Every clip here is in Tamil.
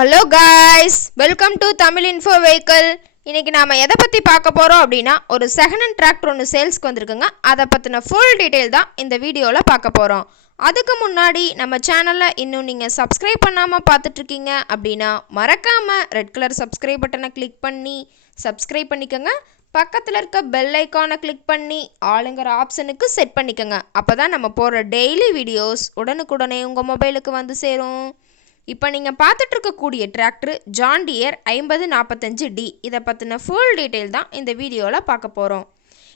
Hello guys, welcome to Tamil info vehicle. இன்னைக்கு நாம எதை பற்றி பார்க்க போகிறோம் அப்படின்னா, ஒரு செகண்ட் ஹேண்ட் டிராக்டர் ஒன்று சேல்ஸ்க்கு வந்திருக்குங்க. அதை பற்றின ஃபுல் டீட்டெயில் தான் இந்த வீடியோவில் பார்க்க போகிறோம். அதுக்கு முன்னாடி நம்ம சேனலில் இன்னும் நீங்கள் சப்ஸ்கிரைப் பண்ணாமல் பார்த்துட்ருக்கீங்க அப்படின்னா மறக்காமல் ரெட் கலர் சப்ஸ்கிரைப் பட்டனை கிளிக் பண்ணி சப்ஸ்கிரைப் பண்ணிக்கோங்க. பக்கத்தில் இருக்க பெல் ஐக்கானை கிளிக் பண்ணி ஆளுங்கிற ஆப்ஷனுக்கு செட் பண்ணிக்கோங்க. அப்போ தான் நம்ம போகிற டெய்லி வீடியோஸ் உடனுக்குடனே உங்கள் மொபைலுக்கு வந்து சேரும். இப்போ நீங்கள் பார்த்துட்டு இருக்கக்கூடிய டிராக்டர் ஜான் டியர் 5045D. இதை பற்றின ஃபுல் டீட்டெயில் தான் இந்த வீடியோவில் பார்க்க போகிறோம்.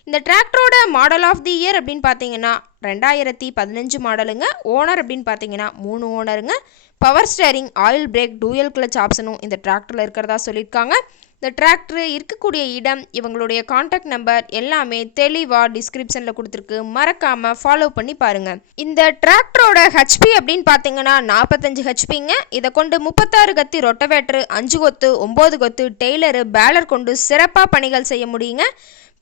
இந்த டிராக்டரோட மாடல் ஆஃப் தி இயர் அப்படின்னு பார்த்தீங்கன்னா 2015 மாடலுங்க. ஓனர் அப்படின்னு பார்த்தீங்கன்னா 3 ஓனருங்க. Power steering, oil brake, dual clutch ஆப்ஷனும் இந்த டிராக்டரில் இருக்கிறதா சொல்லியிருக்காங்க. இந்த டிராக்டர் இருக்கக்கூடிய இடம், இவங்களுடைய கான்டாக்ட் நம்பர் எல்லாமே தெளிவாக டிஸ்கிரிப்ஷனில் கொடுத்துருக்கு. மறக்காமல் ஃபாலோ பண்ணி பாருங்கள். இந்த டிராக்டரோட ஹெச்பி அப்படின்னு பார்த்தீங்கன்னா 45 ஹெச்பிங்க. இதை கொண்டு 36 கத்தி ரொட்டவேட்டரு, 5 கொத்து, 9 கொத்து, டெய்லரு, பேலர் கொண்டு சிறப்பாக பணிகள் செய்ய முடியுங்க.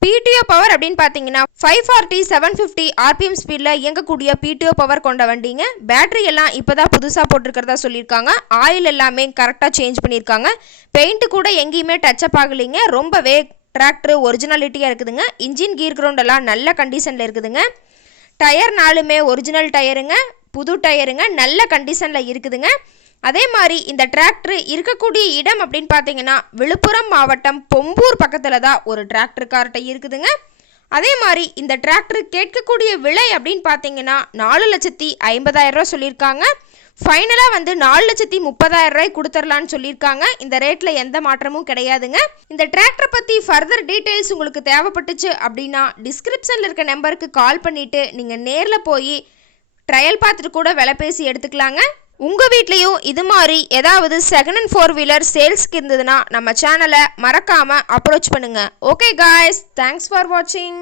பிடிஓ பவர் அப்படின்னு பார்த்தீங்கன்னா 540 750 ஆர்பிஎம் ஸ்பீடில் இயங்கக்கூடிய பிடிஓ பவர் கொண்ட வண்டிங்க. பேட்டரி எல்லாம் இப்போ தான் புதுசாக போட்டிருக்கிறதா சொல்லியிருக்காங்க. ஆயில் எல்லாமே கரெக்டாக சேஞ்ச் பண்ணியிருக்காங்க. பெயிண்ட் கூட எங்கேயுமே டச்சப் ஆகலைங்க. ரொம்பவே டிராக்டர் ஒரிஜினாலிட்டியாக இருக்குதுங்க. இன்ஜின் கீர் கிரவுண்ட் எல்லாம் நல்ல கண்டிஷனில் இருக்குதுங்க. டயர் 4மே ஒரிஜினல் டயருங்க, புது டயருங்க, நல்ல கண்டிஷனில் இருக்குதுங்க. அதே மாதிரி இந்த டிராக்டர் இருக்கக்கூடிய இடம் அப்படின்னு பார்த்தீங்கன்னா விழுப்புரம் மாவட்டம் பொம்பூர் பக்கத்தில் தான் ஒரு டிராக்டர் கார்ட்டை இருக்குதுங்க. அதே மாதிரி இந்த டிராக்டர் கேட்கக்கூடிய விலை அப்படின்னு பார்த்தீங்கன்னா 4,50,000 சொல்லியிருக்காங்க. ஃபைனலாக வந்து 4,30,000 கொடுத்துடலான்னு சொல்லியிருக்காங்க. இந்த ரேட்டில் எந்த மாற்றமும் கிடையாதுங்க. இந்த டிராக்டர் பற்றி ஃபர்தர் டீட்டெயில்ஸ் உங்களுக்கு தேவைப்பட்டுச்சு அப்படின்னா டிஸ்கிரிப்ஷனில் இருக்க நம்பருக்கு கால் பண்ணிவிட்டு நீங்கள் நேரில் போய் ட்ரையல் பார்த்துட்டு கூட விலை பேசி எடுத்துக்கலாங்க. உங்கள் வீட்லேயும் இது மாதிரி ஏதாவது செகண்ட் ஹேண்ட் 4 வீலர் சேல்ஸ்க்கு இருந்ததுன்னா நம்ம சேனலை மறக்காமல் அப்ரோச் பண்ணுங்கள். ஓகே காய்ஸ், தேங்க்ஸ் ஃபார் வாட்சிங்.